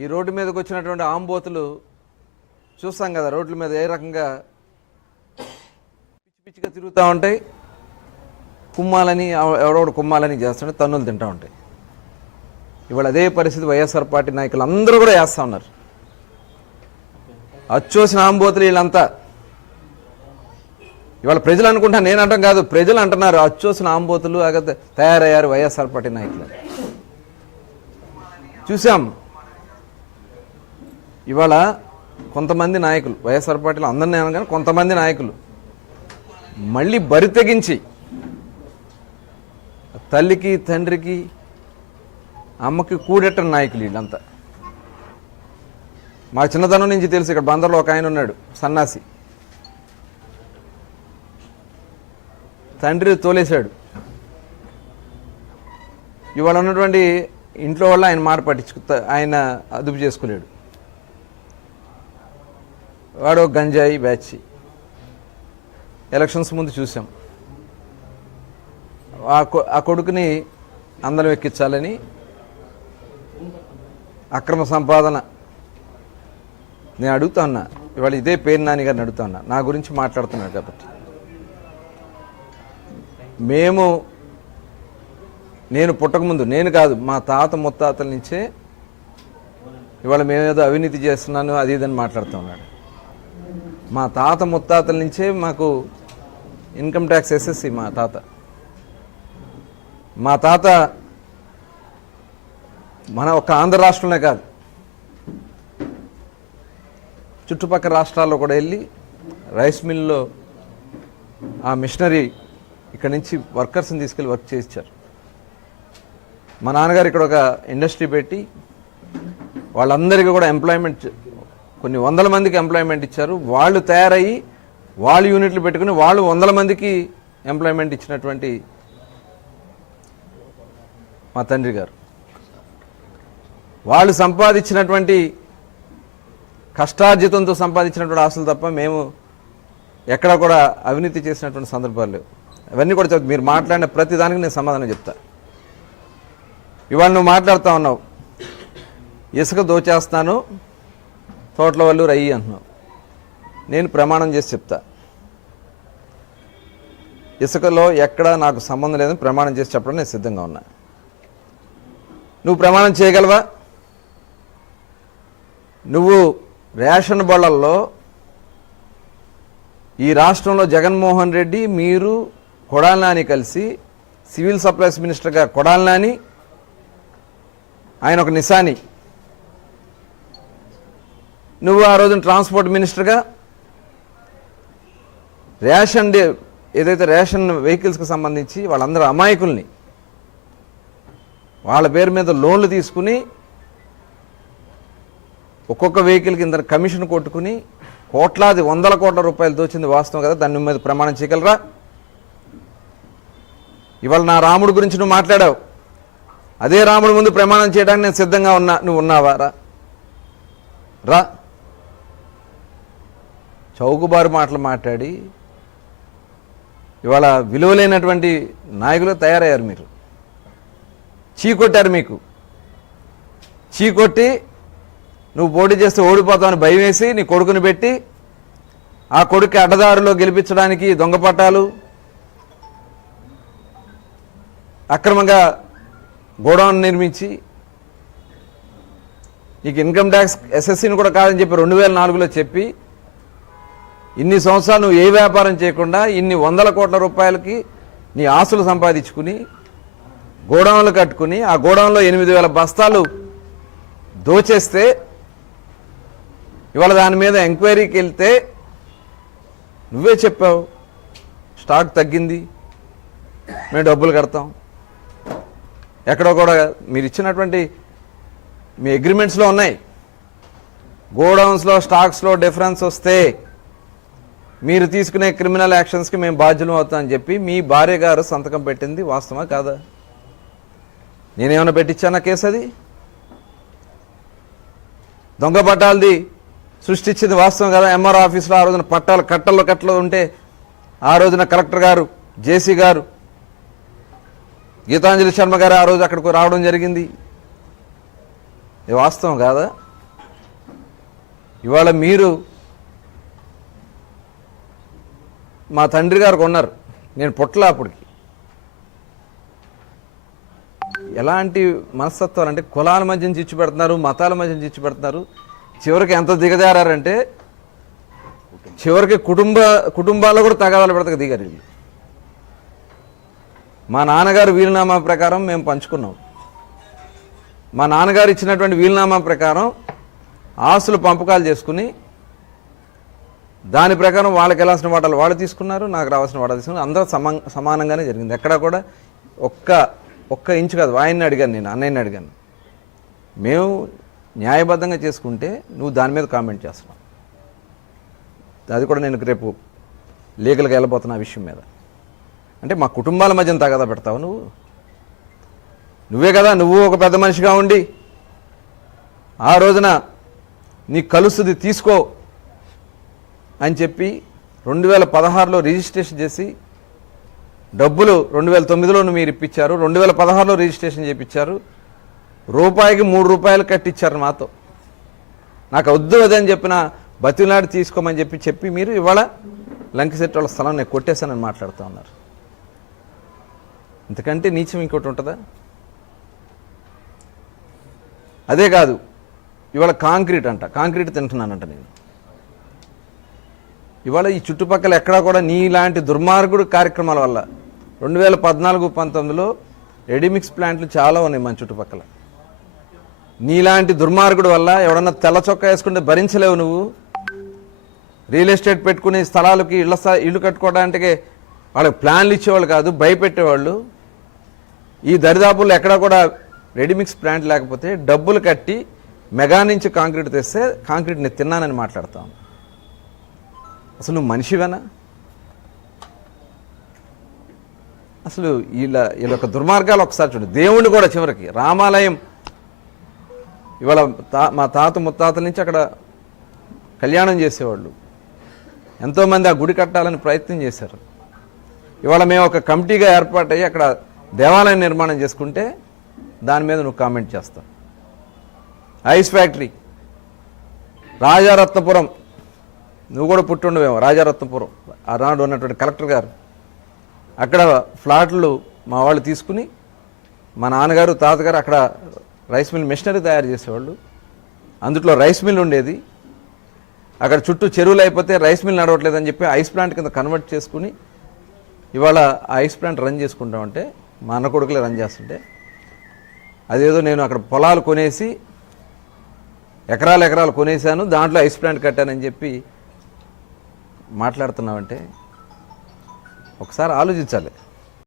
ఈ రోడ్డు మీదకి వచ్చినటువంటి ఆంబోతులు చూస్తాం కదా, రోడ్ల మీద ఏ రకంగా పిచ్చి పిచ్చిగా తిరుగుతూ ఉంటాయి. కుమ్మాలని ఎవడోడు కుమ్మాలని చేస్తుంటే తన్నులు తింటూ ఉంటాయి. ఇవాళ అదే పరిస్థితి వైఎస్ఆర్ పార్టీ నాయకులు అందరూ కూడా చేస్తూ ఉన్నారు. అచ్చోసిన ఆంబోతులు వీళ్ళంతా. ఇవాళ ప్రజలు అనుకుంటా, నేను అంటాం కాదు, ప్రజలు అంటున్నారు అచ్చోసిన ఆంబోతులు తయారయ్యారు వైఎస్ఆర్ పార్టీ నాయకులు. చూసాం ఇవాళ కొంతమంది నాయకులు, వైఎస్ఆర్ పార్టీలో అందరినీ అనగానే కొంతమంది నాయకులు మళ్ళీ బరి తెగించి తల్లికి తండ్రికి అమ్మకి కూడెట్టిన నాయకులు వీళ్ళంతా. మా చిన్నతనం నుంచి తెలుసు, ఇక్కడ బందర్లో ఒక ఆయన ఉన్నాడు సన్నాసి, తండ్రి తోలేశాడు. ఇవాళ ఉన్నటువంటి ఇంట్లో వల్ల ఆయన మాట ఆయన అదుపు చేసుకోలేడు. వాడు గంజాయి బ్యాచ్. ఎలక్షన్స్ ముందు చూసాం, ఆ కొడుకుని అందరం ఎక్కించాలని అక్రమ సంపాదన. నేను అడుగుతా ఉన్నా, ఇవాళ ఇదే పేరు నాని గారిని అడుగుతా ఉన్నా, నా గురించి మాట్లాడుతున్నాడు కాబట్టి. నేను పుట్టకముందు, నేను కాదు, మా తాత ముత్తాతల నుంచే ఇవాళ మేమేదో అవినీతి చేస్తున్నాను అది ఇదని మాట్లాడుతూ ఉన్నాడు. మా తాత ముత్తాతల నుంచే మాకు ఇన్కమ్ ట్యాక్స్ ఎస్ఎస్సి. మా తాత మన ఒక ఆంధ్ర రాష్ట్రంలో కాదు, చుట్టుపక్కల రాష్ట్రాల్లో కూడా వెళ్ళి రైస్ మిల్లో ఆ మిషనరీ ఇక్కడి నుంచి వర్కర్స్ని తీసుకెళ్ళి వర్క్ చేయించారు. మా నాన్నగారు ఇక్కడ ఒక ఇండస్ట్రీ పెట్టి వాళ్ళందరికీ కూడా ఎంప్లాయ్మెంట్, కొన్ని వందల మందికి ఎంప్లాయ్మెంట్ ఇచ్చారు. వాళ్ళు తయారయ్యి వాళ్ళు యూనిట్లు పెట్టుకుని వాళ్ళు 100 మందికి ఎంప్లాయ్మెంట్ ఇచ్చినటువంటి మా తండ్రి గారు. వాళ్ళు సంపాదించినటువంటి కష్టార్జితంతో సంపాదించినటువంటి ఆస్తులు తప్ప మేము ఎక్కడ కూడా అవినీతి చేసినటువంటి సందర్భాలు లేవు. అవన్నీ కూడా చెప్తా, మీరు మాట్లాడిన ప్రతి దానికి నేను సమాధానం చెప్తా. ఇవాళ నువ్వు మాట్లాడుతూ ఉన్నావు, ఇసుక దోచేస్తాను తోటల వాళ్ళు రయ్యి అంటున్నావు. నేను ప్రమాణం చేసి చెప్తా, ఇసుకలో ఎక్కడా నాకు సంబంధం లేదని ప్రమాణం చేసి చెప్పడం నేను సిద్ధంగా ఉన్నా. నువ్వు ప్రమాణం చేయగలవా? నువ్వు రేషన్ బళ్ళల్లో ఈ రాష్ట్రంలో జగన్మోహన్ రెడ్డి, మీరు, కొడాలి నాని కలిసి సివిల్ సప్లైస్ మినిస్టర్గా కొడాలి నాని, ఆయన ఒక నిశాని, నువ్వు ఆ రోజున ట్రాన్స్పోర్ట్ మినిస్టర్గా రేషన్ ఏదైతే రేషన్ వెహికల్స్కి సంబంధించి వాళ్ళందరూ అమాయకుల్ని వాళ్ళ పేరు మీద లోన్లు తీసుకుని ఒక్కొక్క వెహికల్కి ఇంత కమిషన్ కొట్టుకుని కోట్లాది 100 కోట్ల రూపాయలు దోచింది వాస్తవం కదా, దాని మీద ప్రమాణం చేయగలరా? ఇవాళ నా రాముడు గురించి నువ్వు మాట్లాడావు, అదే రాముడి ముందు ప్రమాణం చేయడానికి నేను సిద్ధంగా ఉన్నా. నువ్వు ఉన్నావా? రా. చౌకబారు మాటలు మాట్లాడి ఇవాళ విలువలేనటువంటి నాయకులు తయారయ్యారు. మీరు చీకొట్టారు. మీకు చీకొట్టి నువ్వు పోటీ చేస్తే ఓడిపోతావని భయం వేసి నీ కొడుకుని పెట్టి ఆ కొడుకు అడ్డదారులో గెలిపించడానికి దొంగ పట్టాలు, అక్రమంగా గోడౌన్ నిర్మించి నీకు ఇన్కమ్ ట్యాక్స్ ఎస్ఎస్సీని కూడా కాదని చెప్పి 2004లో చెప్పి ఇన్ని సంవత్సరాలు నువ్వు ఏ వ్యాపారం చేయకుండా ఇన్ని 100 కోట్ల రూపాయలకి నీ ఆస్తులు సంపాదించుకుని గోడౌన్లు కట్టుకుని ఆ గోడౌన్లో 8000 బస్తాలు దోచేస్తే ఇవాళ దాని మీద ఎంక్వైరీకి వెళ్తే నువ్వే చెప్పావు స్టాక్ తగ్గింది, మేము డబ్బులు కడతాం. ఎక్కడో కూడా మీరు ఇచ్చినటువంటి మీ అగ్రిమెంట్స్లో ఉన్నాయి, గోడౌన్స్లో స్టాక్స్లో డిఫరెన్స్ వస్తే మీరు తీసుకునే క్రిమినల్ యాక్షన్స్కి మేము బాధ్యులం అవుతామని చెప్పి మీ భార్య గారు సంతకం పెట్టింది వాస్తవమా కాదా? నేనేమైనా పెట్టించానా కేసు? అది దొంగ పట్టాలది సృష్టించింది వాస్తవం కదా. ఎంఆర్ ఆఫీస్లో ఆ రోజున పట్టాలు కట్టలు ఉంటే ఆ రోజున కలెక్టర్ గారు, జేసీ గారు, గీతాంజలి శర్మ గారు ఆ రోజు అక్కడికి రావడం జరిగింది. ఇది వాస్తవం కాదా? ఇవాళ మీరు మా తండ్రి గారు కొన్నారు, నేను పుట్టలా అప్పటికి. ఎలాంటి మనస్తత్వాలు అంటే కులాల మధ్యన చిచ్చు పెడుతున్నారు, మతాల మధ్యన చిచ్చు పెడుతున్నారు. చివరికి ఎంత దిగజారంటే చివరికి కుటుంబాల్లో కూడా తగాదాలు పెడతా దిగారు వీళ్ళు. మా నాన్నగారు వీలునామా ప్రకారం మేము పంచుకున్నాం. మా నాన్నగారు ఇచ్చినటువంటి వీలునామా ప్రకారం ఆస్తులు పంపకాలు చేసుకుని దాని ప్రకారం వాళ్ళకి వెళ్ళాల్సిన వాటాలు వాళ్ళు తీసుకున్నారు, నాకు రావాల్సిన వాటాలు తీసుకున్నారు. అందరూ సమానంగానే జరిగింది. ఎక్కడా కూడా ఒక్క ఇంచు కాదు. ఆయన్ని అడిగాను, నేను అన్నయ్యని అడిగాను. మేము న్యాయబద్ధంగా చేసుకుంటే నువ్వు దాని మీద కామెంట్ చేస్తున్నావు. అది కూడా నేను రేపు లీగల్గా వెళ్ళబోతున్నా ఆ విషయం మీద. అంటే మా కుటుంబాల మధ్యన తగాదా పెడతావు నువ్వే కదా. నువ్వు ఒక పెద్ద మనిషిగా ఉండి ఆ రోజున నీకు కలుస్తుంది తీసుకో అని చెప్పి 2016లో రిజిస్ట్రేషన్ చేసి డబ్బులు 2009లో మీరు ఇప్పించారు, 2016లో రిజిస్ట్రేషన్ చేయించారు. రూపాయికి 3 రూపాయలు కట్టించారు మాతో. నాకు వద్దు అదని చెప్పిన బతిలాడి తీసుకోమని చెప్పి మీరు ఇవాళ లంకిశెట్టి వాళ్ళ స్థలం నేను కొట్టేశానని మాట్లాడుతూ ఉన్నారు. ఇంతకంటే నీచం ఇంకోటి ఉంటుందా? అదే కాదు, ఇవాళ కాంక్రీట్ తింటున్నానంట నేను. ఇవాళ ఈ చుట్టుపక్కల ఎక్కడా కూడా నీలాంటి దుర్మార్గుడు కార్యక్రమాల వల్ల 2014-19లో రెడీమిక్స్ ప్లాంట్లు చాలా ఉన్నాయి మన చుట్టుపక్కల. నీలాంటి దుర్మార్గుడు వల్ల ఎవడన్నా తెల్ల చొక్కా వేసుకుంటే భరించలేవు నువ్వు. రియల్ ఎస్టేట్ పెట్టుకుని స్థలాలకి ఇళ్ళు కట్టుకోవడానికి వాళ్ళకి ప్లాన్లు ఇచ్చేవాళ్ళు కాదు, భయపెట్టేవాళ్ళు. ఈ దరిదాపుల్లో ఎక్కడా కూడా రెడీమిక్స్ ప్లాంట్ లేకపోతే డబ్బులు కట్టి మెగా నుంచి కాంక్రీట్ తెస్తే కాంక్రీట్ని తిన్నానని మాట్లాడతాం. అసలు నువ్వు మనిషివేనా? అసలు వీళ్ళ యొక్క దుర్మార్గాలు ఒకసారి చూడు. దేవుణ్ణి కూడా చివరికి రామాలయం ఇవాళ మా తాత ముత్తాతల నుంచి అక్కడ కళ్యాణం చేసేవాళ్ళు. ఎంతోమంది ఆ గుడి కట్టాలని ప్రయత్నం చేశారు. ఇవాళ మేము ఒక కమిటీగా ఏర్పాటయ్యి అక్కడ దేవాలయం నిర్మాణం చేసుకుంటే దాని మీద నువ్వు కామెంట్ చేస్తావు. ఐస్ ఫ్యాక్టరీ రాజారత్నపురం, నువ్వు కూడా పుట్టుండవేమో. రాజారత్నపురం ఆనాడు ఉన్నటువంటి కలెక్టర్ గారు అక్కడ ఫ్లాట్లు మా వాళ్ళు తీసుకుని మా నాన్నగారు తాతగారు అక్కడ రైస్ మిల్ మిషనరీ తయారు చేసేవాళ్ళు. అందుట్లో రైస్ మిల్ ఉండేది. అక్కడ చుట్టూ చెరువులు అయిపోతే రైస్ మిల్ నడవట్లేదని చెప్పి ఐస్ ప్లాంట్ కింద కన్వర్ట్ చేసుకుని ఇవాళ ఆ ఐస్ ప్లాంట్ రన్ చేసుకుంటామంటే మా అన్న కొడుకులే రన్ చేస్తుంటే అదేదో నేను అక్కడ పొలాలు కొనేసి ఎకరాలు కొనేసాను, దాంట్లో ఐస్ ప్లాంట్ కట్టానని చెప్పి మాట్లాడుతున్నావంటే ఒకసారి ఆలోచించాలి.